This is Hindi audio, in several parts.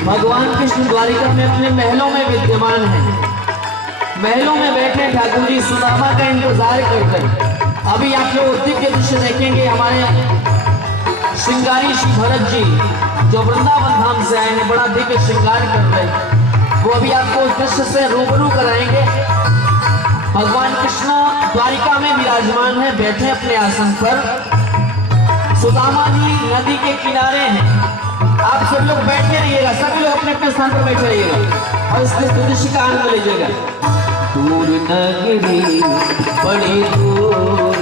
भगवान कृष्ण द्वारिका में अपने महलों में विद्यमान है। महलों में बैठे ठाकुर जी सुदामा का इंतजार करते हैं। अभी आप लोग दिव्य दृश्य देखेंगे। हमारे श्रृंगारी श्री भरत जी जो वृंदावन धाम से आए हैं, बड़ा दिव्य श्रृंगार कर रहे हैं, वो अभी आपको उस दृश्य से रूबरू कराएंगे। भगवान कृष्ण द्वारिका में विराजमान है, बैठे अपने आसन पर। सुदामा जी नदी के किनारे हैं। आप सब लोग बैठे रहिएगा, सभी लोग अपने अपने स्थान पर बैठे रहिएगा और इस दृश्य का आनंद लीजिएगा। दूर नगरी बड़ी दूर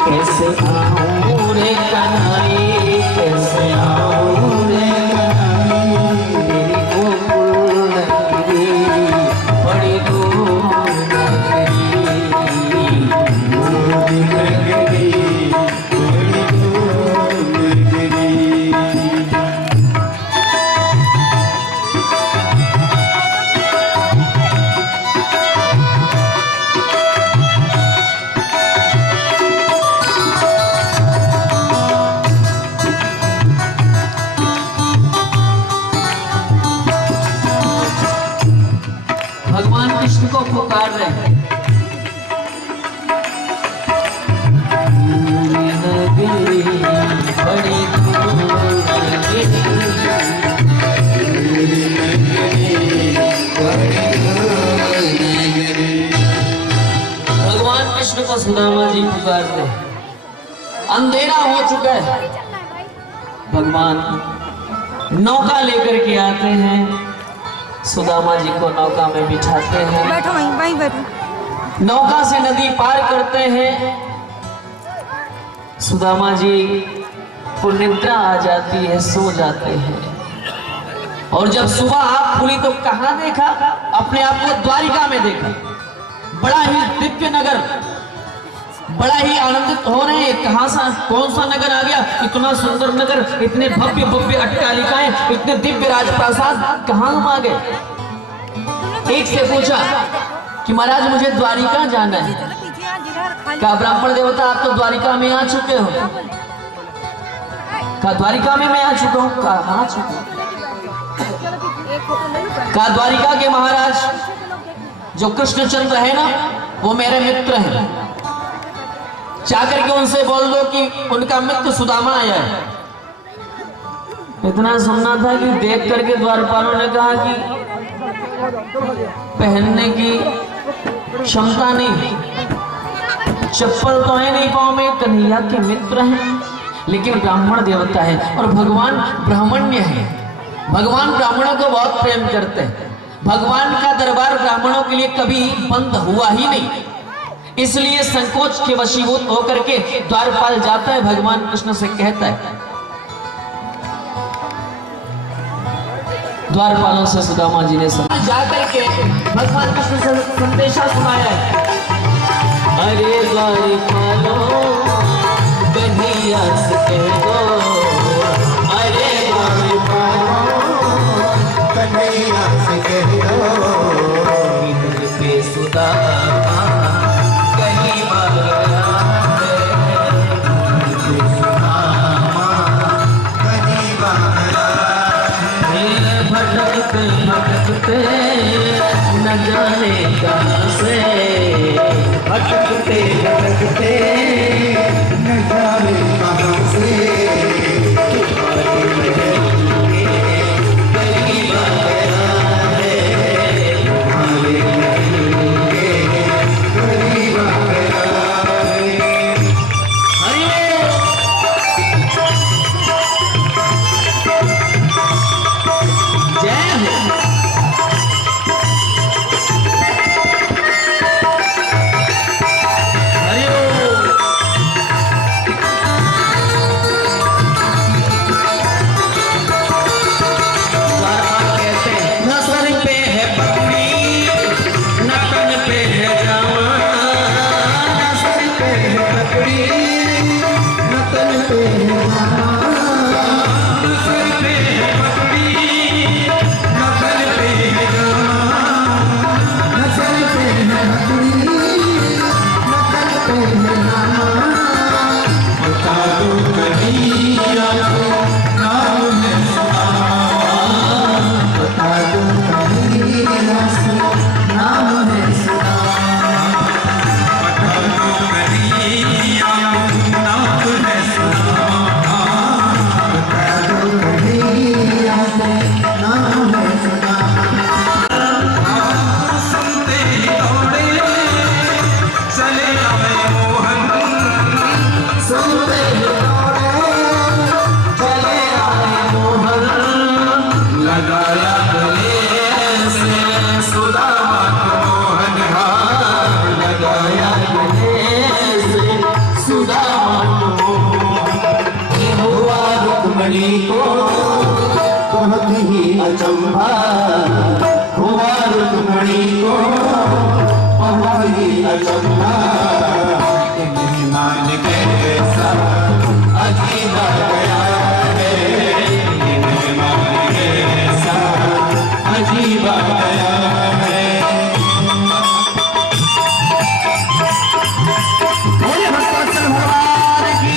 कैसे आऊं रे कन्हैया, कैसे आऊं रे कन्हैया, मेरी गोकुल नगरी बड़ी दूर भगवान कृष्ण को पुकार रहे हैं। भगवान कृष्ण को सुदामा जी पुकार रहे हैं। अंधेरा हो चुका है। भगवान नौका लेकर के आते हैं, सुदामा जी को नौका में बिठाते हैं। बैठो वहीं बैठो। नौका से नदी पार करते हैं। सुदामा जी को निद्रा आ जाती है, सो जाते हैं। और जब सुबह आँख खुली तो कहाँ देखा? अपने आप को द्वारिका में देखा। बड़ा ही दिव्य नगर, बड़ा ही आनंदित हो रहे हैं। कहाँ सा कौन सा नगर आ गया? इतना सुंदर नगर, इतने भव्य भव्य अट्टालिकाएं, इतने दिव्य राजप्रासाद, कहाँ हम आ गए? एक से पूछा कि महाराज मुझे द्वारिका जाना है। कहा ब्राह्मण देवता आप तो द्वारिका में आ चुके हो। कहा द्वारिका में मैं आ चुका हूँ। कहा आ चुका। कहा द्वारिका के महाराज जो कृष्णचंद्र है ना, वो मेरे मित्र हैं। जाकर के उनसे बोल दो कि उनका मित्र सुदामा आया है। इतना सुनना था कि देख करके द्वारपालों ने कहा कि पहनने की क्षमता नहीं, चप्पल तो है नहीं पाँव में, कन्हैया के मित्र हैं, लेकिन ब्राह्मण देवता है और भगवान ब्राह्मण्य है। भगवान ब्राह्मणों को बहुत प्रेम करते हैं। भगवान का दरबार ब्राह्मणों के लिए कभी बंद हुआ ही नहीं, इसलिए संकोच के वशीभूत होकर के द्वारपाल जाता है, भगवान कृष्ण से कहता है। द्वारपालों से सुदामा जी ने जाकर के भगवान कृष्ण से संदेशा सुनाया है। अरे द्वारपालों कन्हैया से कह दो, अरे द्वारपालों कन्हैया से कह दो, पे सुदामा कहीं बार भटकते न जाने कहाँ से, भटकते भटकते न जाने कहाँ से, अचंभा हुआ रुक्मणी को वही अचंभा मान कैसा अजीब गया है मान कैसा अजीब गया है। बोले भक्तवत्सल भगवान की।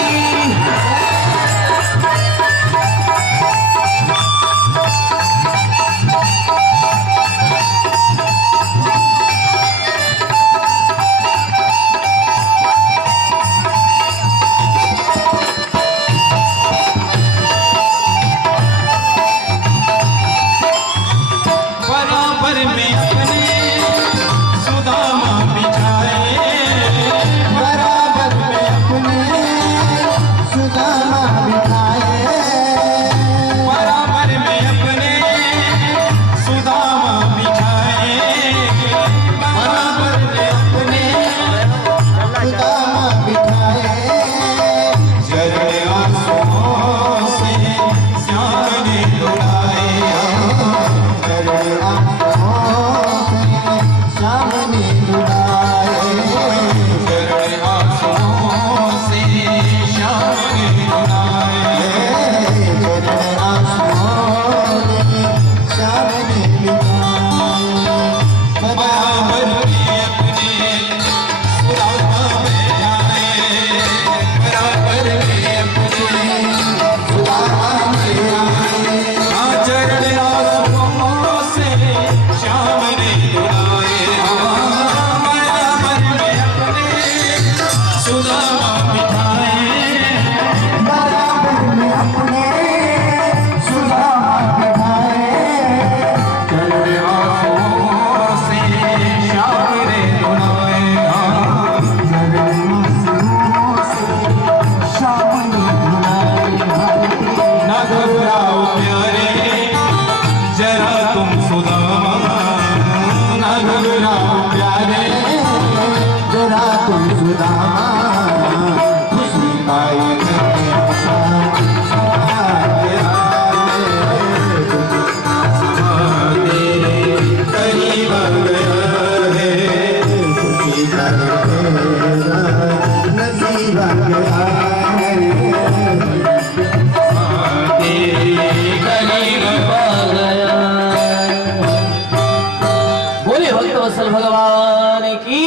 भगवान की।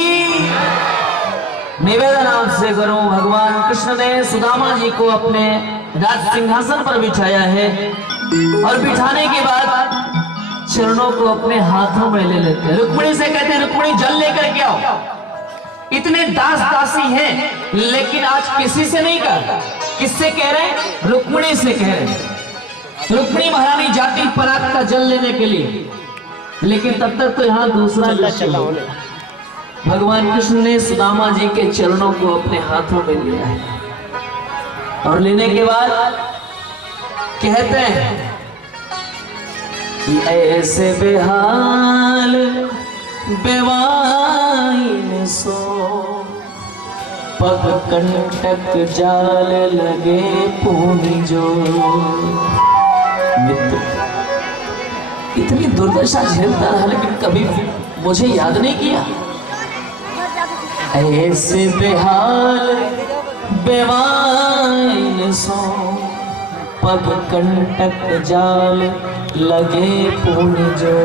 निवेदन आपसे करूं, भगवान कृष्ण ने सुदामा जी को अपने राज सिंहासन पर बिठाया है और बिठाने के बाद चरणों को अपने हाथों में ले लेते हैं। रुक्मिणी से कहते हैं, रुक्मिणी जल लेकर के आओ। इतने दास दासी हैं लेकिन आज किसी से नहीं कह, किससे कह रहे हैं? रुक्मिणी से कह रहे हैं। रुक्मिणी महारानी जाती पराग का जल लेने के लिए, लेकिन तब तक तो यहाँ दूसरा दृश्य। भगवान कृष्ण ने सुदामा जी के चरणों को अपने हाथों में लिया है और लेने के बाद कहते हैं कि ऐसे बेहाल बेवाइन सो पग कंटक जाल लगे पूनी जो। मित्र इतनी दुर्दशा झेलता रहा लेकिन कभी मुझे याद नहीं किया। ऐसे बेहाल बेवाइन सो पग कंटक जाल लगे पूनी जो।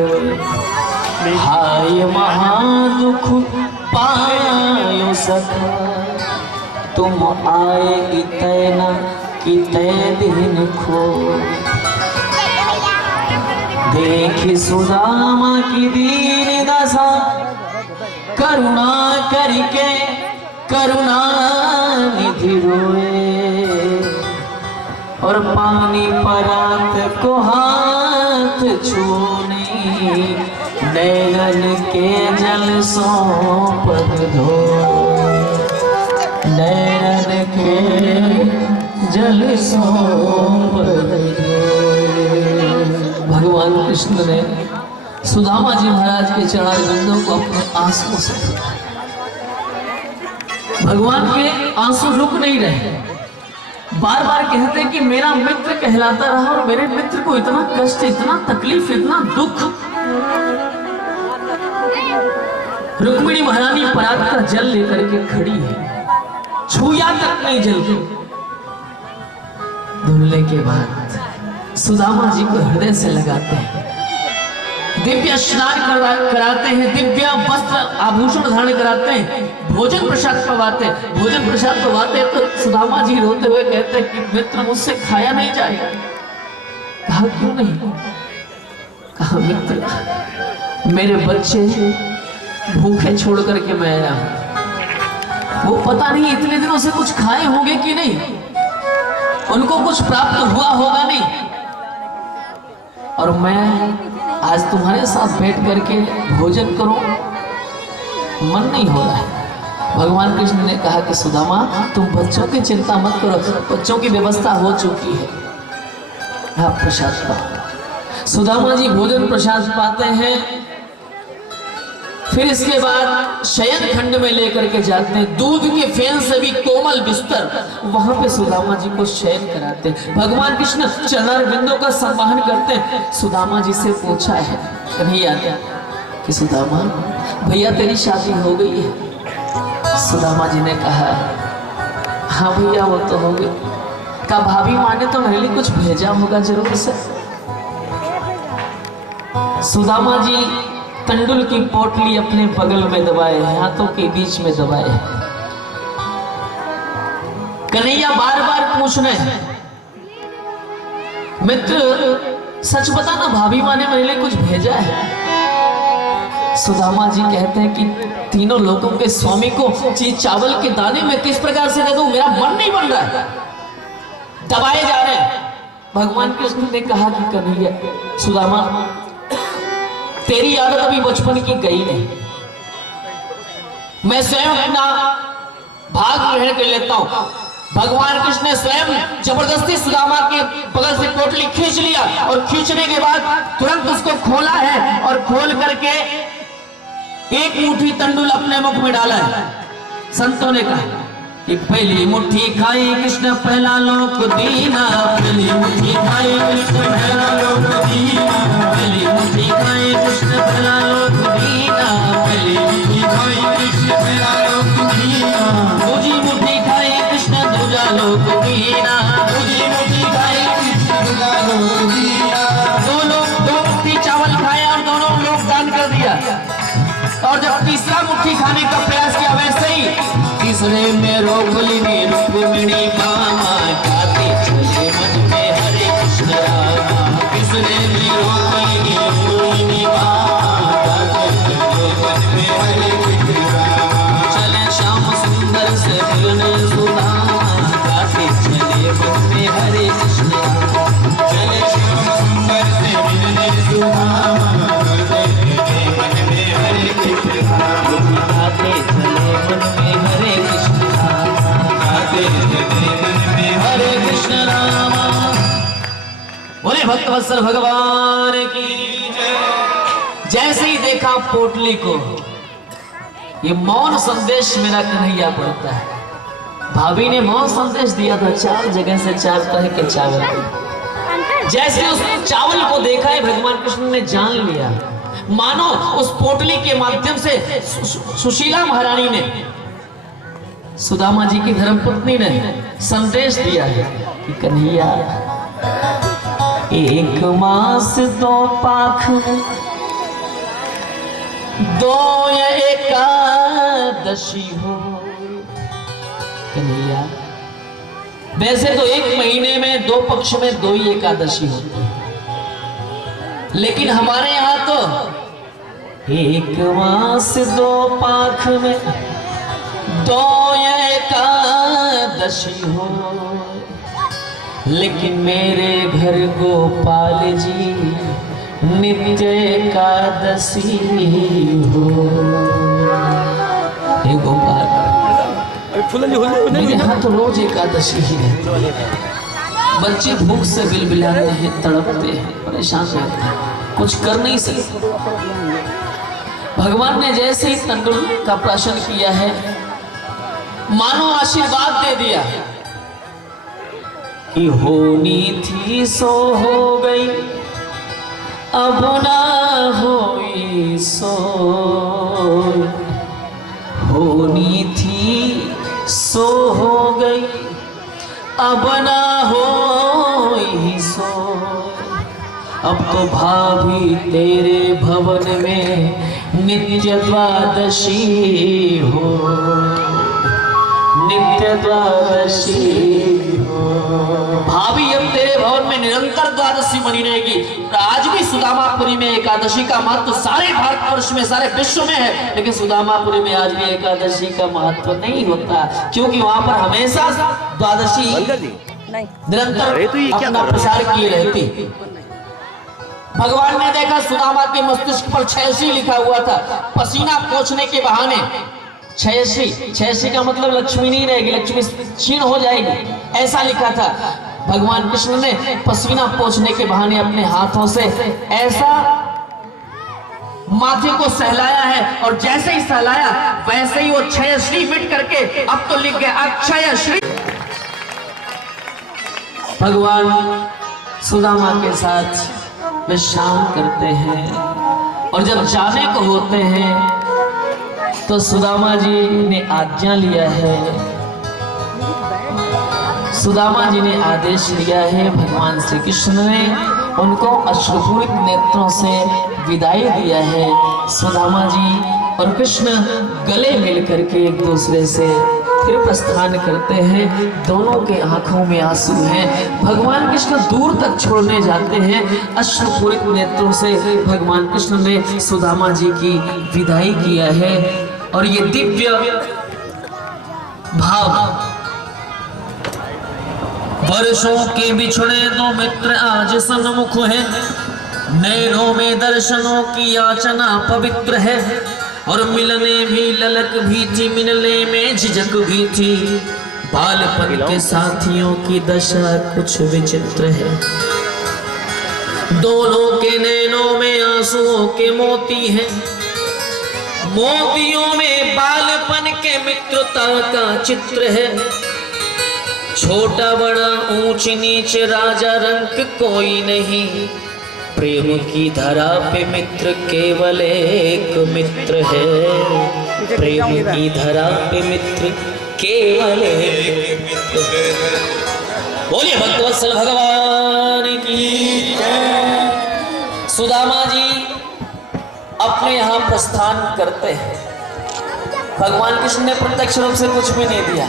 हाय महादुख पायो सखा तुम आए इतना इतने दिन खो। देखी सुदामा की दीन दशा करुणा करके करुणा निधि रोए और पानी परात को हाथ छूने नैनन के जल सो पग धोए। नैनन के जल सो पग धोए। भगवान कृष्ण ने सुदामा जी महाराज के चरणारविंदों को अपने आंसुओं से धोया। भगवान के आंसू रुक नहीं रहे, बार बार कहते कि मेरा मित्र कहलाता रहा और मेरे मित्र को इतना कष्ट, इतना तकलीफ, इतना दुख। रुक्मिणी महारानी पराग का जल लेकर के खड़ी है, छुआ तक नहीं जल के। धुलने के बाद सुदामा जी को हृदय से लगाते हैं, दिव्य स्नान कराते हैं, दिव्य वस्त्र आभूषण धारण कराते हैं, भोजन प्रसाद पवाते हैं। भोजन प्रसाद पवाते तो सुदामा जी रोते हुए कहते हैं कि मित्र मुझसे खाया नहीं जाएगा। कहा क्यों नहीं? कहा मित्र मेरे बच्चे भूखे छोड़ करके मैं आया हूं, वो पता नहीं इतने दिनों से कुछ खाए होंगे कि नहीं, उनको कुछ प्राप्त हुआ होगा नहीं, और मैं आज तुम्हारे साथ बैठ करके भोजन करूं, मन नहीं हो रहा है। भगवान कृष्ण ने कहा कि सुदामा तुम बच्चों की चिंता मत करो, बच्चों की व्यवस्था हो चुकी है, आप प्रसाद पाओ। सुदामा जी भोजन प्रसाद पाते हैं, फिर इसके बाद शयन खंड में लेकर के जाते हैं, दूध के फेन से भी कोमल बिस्तर, वहां पे सुदामा जी को शयन कराते हैं। भगवान कृष्ण चरण बिंदों का संवाहन करते हैं। सुदामा जी से पूछा है कन्हैया कि सुदामा भैया तेरी शादी हो गई है? सुदामा जी ने कहा हाँ भैया वो तो हो गई। का भाभी माँ ने तो मेरे लिए कुछ भेजा होगा जरूर से। सुदामा जी तंडुल की पोटली अपने बगल में दबाए, हाथों के बीच में दबाए। कन्हैया बार बार पूछ रहे हैं मित्र सच बता ना, भाभी माँ ने मेरे लिए कुछ भेजा है? सुदामा जी कहते हैं कि तीनों लोगों के स्वामी को चावल के दाने में किस प्रकार से दे दूं, मेरा मन नहीं बन रहा है, दबाए जा रहे हैं। भगवान कृष्ण ने कहा कि कन्हैया सुदामा तेरी आदत अभी बचपन की गई नहीं, मैं स्वयं अपना भाग ग्रहण कर लेता हूं। भगवान कृष्ण ने स्वयं जबरदस्ती सुदामा के बगल से पोटली खींच लिया और खींचने के बाद तुरंत उसको खोला है और खोल करके एक मुट्ठी तंडुल अपने मुख में डाला है। संतों ने कहा कि पहली मुट्ठी खाई कृष्ण पहला लोक दीना, पहली मुट्ठी खाई कृष्ण पहला लोक दीना, पहली मुट्ठी खाई कृष्ण पहला लोक दीना, पहली मुट्ठी खाई कृष्ण पहला लोक दीना, दूजी मुट्ठी खाई कृष्ण दूजा लोक दीना, दूजी मुट्ठी खाई कृष्ण दूजा लोक दीना। दो मुट्ठी चावल खाया और दोनों लोग दान कर दिया। और जब तीसरा मुट्ठी खाने का प्रयास किया वैसे ही तीसरे में रोगलिनी रुक्मिणी मामा गाते चले मन में हरे कृष्ण रामा, तीसरे में रोगलिनी रुक्मिणी मामा गाते चले मन में हरे कृष्ण रामा, चले श्याम सुंदर से मिलने सुदामा गाते चले मन में हरे कृष्ण रामा, चले श्याम सुंदर से मिलने सुदामा गाते चले मन में हरे कृष्ण रामा, गाते चले मन में हरे कृष्ण रामा, गाते चले मन में हरे कृष्ण रामा। बोले भक्तवत्सल भगवान की जय। जैसे ही देखा पोटली को, ये मौन संदेश मेरा कन्हैया पढ़ता है। भाभी ने मौन संदेश दिया था, 4 जगह से 4 तरह के चावल। जैसे उस चावल को देखा है भगवान कृष्ण ने जान लिया, मानो उस पोटली के माध्यम से सुशीला महारानी ने, सुदामा जी की धर्मपत्नी ने संदेश दिया है कि कन्हैया 1 मास 2 पाख 2 एकादशी हो। कन्हैया वैसे तो 1 महीने में 2 पक्ष में 2 ही एकादशी होती है, लेकिन हमारे यहाँ तो 1 मास 2 पाख में 2 एकादशी हो, लेकिन मेरे घर गोपाल जी नित्य एकादशी हो। हे गोपाल मेरे यहाँ तो रोज एकादशी ही है। बच्चे भूख से बिलबिलाते हैं, तड़पते हैं, परेशान रहते हैं, कुछ कर नहीं सकते। भगवान ने जैसे ही तंडुल का प्राशन किया है, मानो आशीर्वाद दे दिया। कि होनी थी सो हो गई, अब ना होई सो। होनी थी सो हो गई, अब ना होई सो। अब तो भाभी तेरे भवन में नित्य द्वादशी हो, नित्य द्वादशी हो। भाभी अब तेरे भवन में निरंतर द्वादशी बनी रहेगी। आज भी सुदामापुरी में एकादशी का महत्व सारे भारतवर्ष में, सारे विश्व में है, लेकिन सुदामापुरी में आज भी एकादशी का महत्व नहीं होता, क्योंकि वहां पर हमेशा द्वादशी निरंतर अपना प्रसार किए रहती। भगवान ने देखा सुदामा के मस्तिष्क पर क्षयश्री लिखा हुआ था। पसीना पोंछने के बहाने क्षयश्री, क्षयश्री का मतलब लक्ष्मी नहीं रहेगी, लक्ष्मी क्षीण हो जाएगी, ऐसा लिखा था। भगवान कृष्ण ने पसीना पोंछने के बहाने अपने हाथों से ऐसा माथे को सहलाया है, और जैसे ही सहलाया वैसे ही वो क्षयश्री मिट करके अब तो लिख गया अक्षयश्री। भगवान सुदामा के साथ विश्राम करते हैं, और जब जाने को होते हैं तो सुदामा जी ने आज्ञा लिया है, सुदामा जी ने आदेश लिया है। भगवान श्री कृष्ण ने उनको अश्रुपूरित नेत्रों से विदाई दिया है। सुदामा जी और कृष्ण गले मिल करके एक दूसरे से फिर प्रस्थान करते हैं। दोनों के आंखों में आंसू हैं। भगवान कृष्ण दूर तक छोड़ने जाते हैं। अश्रुपूरित नेत्रों से भगवान कृष्ण ने सुदामा जी की विदाई किया है, और ये दिव्य भाव, वर्षों के बिछड़े दो मित्र आज सन्मुख है, नैनों में दर्शनों की याचना पवित्र है, और मिलने भी ललक भी थी, मिलने में झिझक भी थी, बालपन के साथियों की दशा कुछ विचित्र है। दोनों के नैनों में आंसुओं के मोती हैं, मोतियों में बालपन के मित्रता का चित्र है। छोटा बड़ा ऊंच नीच राजा रंक कोई नहीं, प्रेम की धरा पे मित्र केवल एक मित्र है। प्रेम की धरा पे मित्र केवल एक मित्र है। बोलिए भक्तवत्सल भगवान की जय। सुदामा जी अपने यहाँ प्रस्थान करते हैं। भगवान कृष्ण ने प्रत्यक्ष रूप से कुछ भी नहीं दिया।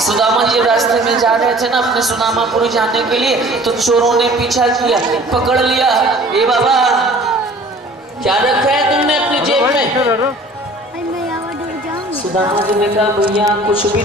सुदामा जी रास्ते में जा रहे थे ना अपने सुदामापुरी जाने के लिए, तो चोरों ने पीछा किया, पकड़ लिया। ए बाबा, क्या रखा है तुमने अपनी जेब में? सुदामा जी ने कहा भैया कुछ भी